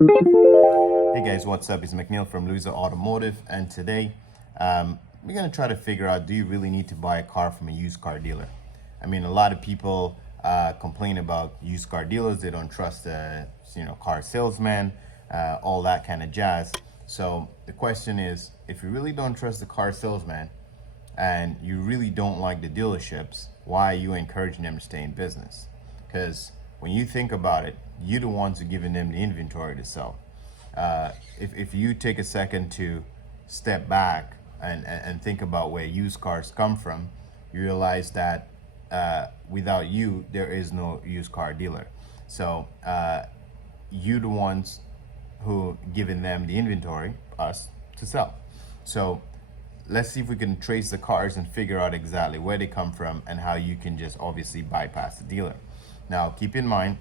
Hey guys, what's up? It's McNeil from Louison Automotive, and today we're gonna try to figure out: do you really need to buy a car from a used car dealer? I mean, a lot of people complain about used car dealers. They don't trust the car salesman, all that kind of jazz. So the question is, if you really don't trust the car salesman and you really don't like the dealerships, why are you encouraging them to stay in business? Because when you think about it, you're the ones who are giving them the inventory to sell. If you take a second to step back and think about where used cars come from, you realize that without you, there is no used car dealer. So you the ones who giving them the inventory, us, to sell. So let's see if we can trace the cars and figure out exactly where they come from and how you can just obviously bypass the dealer. Now, keep in mind,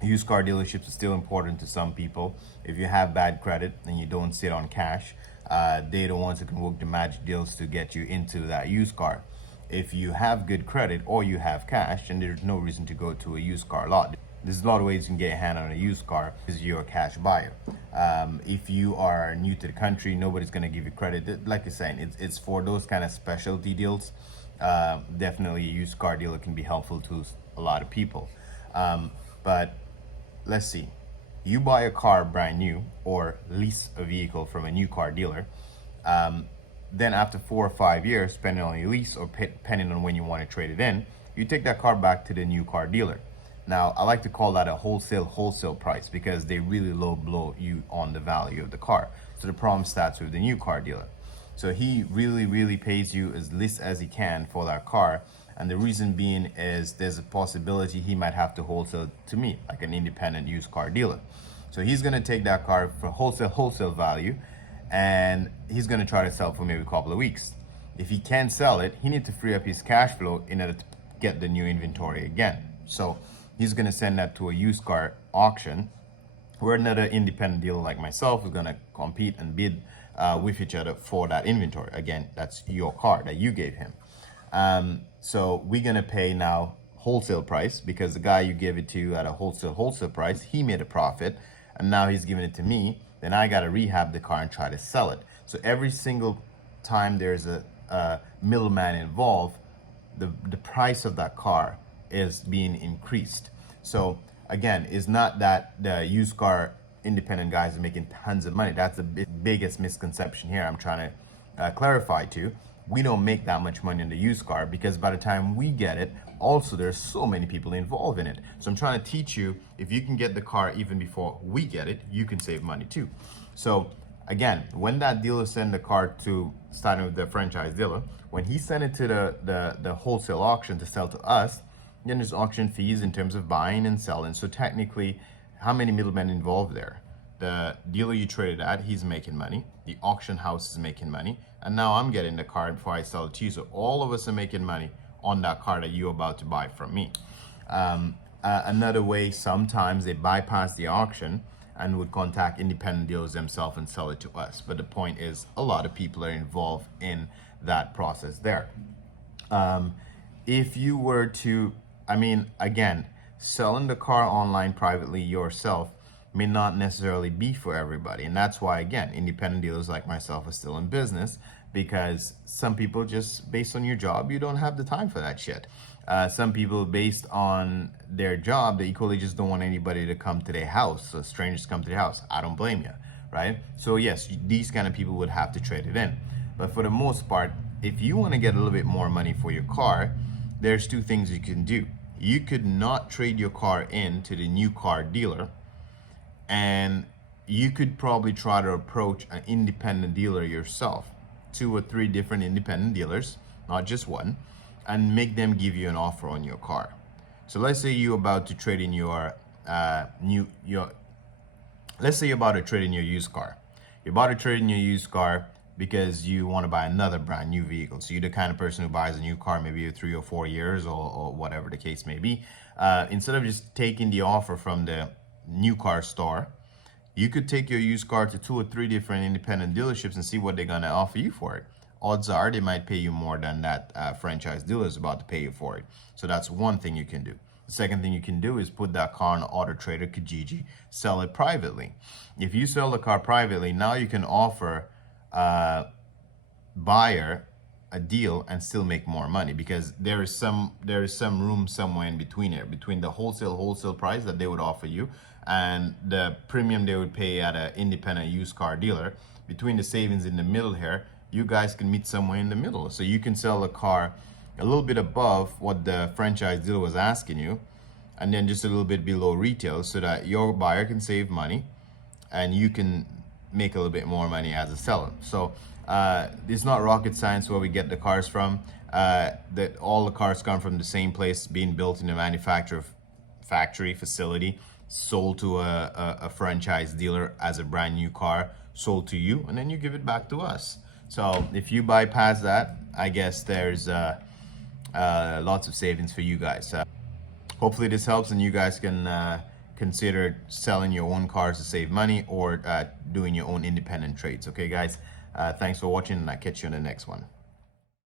used car dealerships are still important to some people. If you have bad credit and you don't sit on cash, they're the ones who can work the magic deals to get you into that used car. If you have good credit or you have cash, then there's no reason to go to a used car lot. There's a lot of ways you can get your hand on a used car because you're a cash buyer. If you are new to the country, nobody's going to give you credit. Like you're saying, it's for those kind of specialty deals. Definitely a used car dealer can be helpful to a lot of people. But let's see, you buy a car brand new or lease a vehicle from a new car dealer. Then after 4 or 5 years, depending on your lease or depending on when you want to trade it in, you take that car back to the new car dealer. Now, I like to call that a wholesale price because they really low blow you on the value of the car. So the problem starts with the new car dealer. So he really pays you as least as he can for that car. And the reason being is there's a possibility he might have to wholesale to me, like an independent used car dealer. So he's going to take that car for wholesale value, and he's going to try to sell it for maybe a couple of weeks. If he can't sell it, he needs to free up his cash flow in order to get the new inventory again. So he's going to send that to a used car auction where another independent dealer like myself is going to compete and bid with each other for that inventory. Again, that's your car that you gave him. So we're going to pay now wholesale price because the guy you gave it to at a wholesale price, he made a profit, and now he's giving it to me. Then I got to rehab the car and try to sell it. So every single time there's a middleman involved, the price of that car is being increased. So again, it's not that the used car independent guys are making tons of money. That's the biggest misconception here I'm trying to clarify to. We don't make that much money in the used car because by the time we get it, also there's so many people involved in it. So I'm trying to teach you, if you can get the car even before we get it, you can save money too. So again, when that dealer send the car to, starting with the franchise dealer, when he sent it to the wholesale auction to sell to us, then there's auction fees in terms of buying and selling. So technically, how many middlemen involved there? The dealer you traded at, he's making money. The auction house is making money. And now I'm getting the car before I sell it to you. So all of us are making money on that car that you're about to buy from me. Another way, sometimes they bypass the auction and would contact independent dealers themselves and sell it to us. But the point is, a lot of people are involved in that process there. If you were to, I mean, again, selling the car online privately yourself may not necessarily be for everybody. And that's why, again, independent dealers like myself are still in business, because some people just, based on your job, you don't have the time for that shit. Some people, based on their job, they equally just don't want anybody to come to their house. So strangers come to their house. I don't blame you, right? So yes, these kind of people would have to trade it in. But for the most part, if you want to get a little bit more money for your car, there's two things you can do. You could not trade your car in to the new car dealer, and you could probably try to approach an independent dealer yourself, 2 or 3 different independent dealers, not just one, and make them give you an offer on your car. So let's say you're about to trade in let's say you're about to trade in your used car. You're about to trade in your used car because you want to buy another brand new vehicle. So you're the kind of person who buys a new car maybe 3 or 4 years or whatever the case may be. Instead of just taking the offer from the new car store, you could take your used car to 2 or 3 different independent dealerships and see what they're going to offer you for it. Odds are they might pay you more than that franchise dealer is about to pay you for it. So that's one thing you can do. The second thing you can do is put that car on Auto Trader, Kijiji, sell it privately. If you sell the car privately, now you can offer buyer a deal and still make more money, because there is some room somewhere in between here, between the wholesale price that they would offer you and the premium they would pay at an independent used car dealer. Between the savings in the middle here, you guys can meet somewhere in the middle, so you can sell a car a little bit above what the franchise dealer was asking you, and then just a little bit below retail, so that your buyer can save money and you can make a little bit more money as a seller. So it's not rocket science where we get the cars from. That all the cars come from the same place, being built in a factory facility, sold to a franchise dealer as a brand new car, sold to you, and then you give it back to us. So if you bypass that, I guess there's lots of savings for you guys. Hopefully this helps, and you guys can consider selling your own cars to save money, or doing your own independent trades. Okay guys, thanks for watching, and I'll catch you on the next one.